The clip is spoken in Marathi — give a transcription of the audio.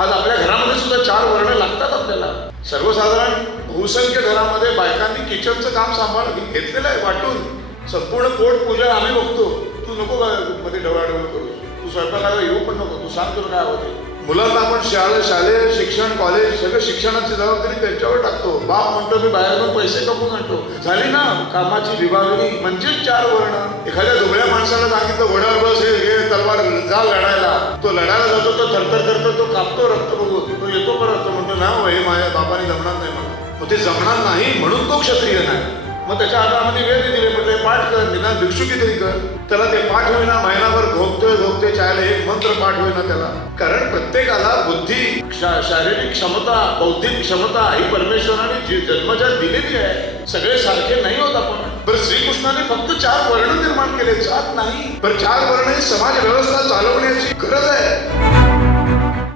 आज आपल्या घरामध्ये सुद्धा 4 वर्ण लागतात आपल्याला. सर्वसाधारण बहुसंख्य घरामध्ये बायकांनी किचनचं काम घेतलेलं आहे वाटून. संपूर्ण पोट पूजा आम्ही बघतो. तू नको मध्ये डवळाडवळ करू, तू स्वयंपाकाला येऊ पण नको, तू सांग तुला काय होते. मुलांना आपण शालेय शिक्षण, कॉलेज सगळं शिक्षणाची जबाबदारी त्यांच्यावर टाकतो. बाप म्हणतो मी बाहेरून पैसे कमवून आणतो. झाली ना कामाची विभागणी. म्हणजे 4 वर्ण. एखाद्या दुबळ्या माणसाला सांगितलं घोड्यावर बस, हे तलवार जा लढायला, तो लढायला जातो, तो थरथर करतो, तो कापतो रक्त बघून, तो येतो परत, तो म्हणतो ना हे माझ्या बापाने जमणार नाही मला. मग ते जमणार नाही म्हणून तो क्षत्रिय नाही. मग त्याच्या हातामध्ये वेद दिले, म्हटले पाठ कर, निदान भिक्षुकी तरी कर. त्याला ते पाठ होईना, महिनाभर घोगतोय चायला एक मंत्र पाठ होईना त्याला. कारण प्रत्येकाला बुद्धी, शारीरिक क्षमता, बौद्धिक क्षमता ही परमेश्वराने जन्मजात दिलेली आहे. सगळे सारखे नाही होत आपण. बरं, श्रीकृष्णाने फक्त 4 वर्ण निर्माण केले, 7 नाही. बरं, 4 वर्ण ही समाज व्यवस्था चालवण्याची गरज आहे.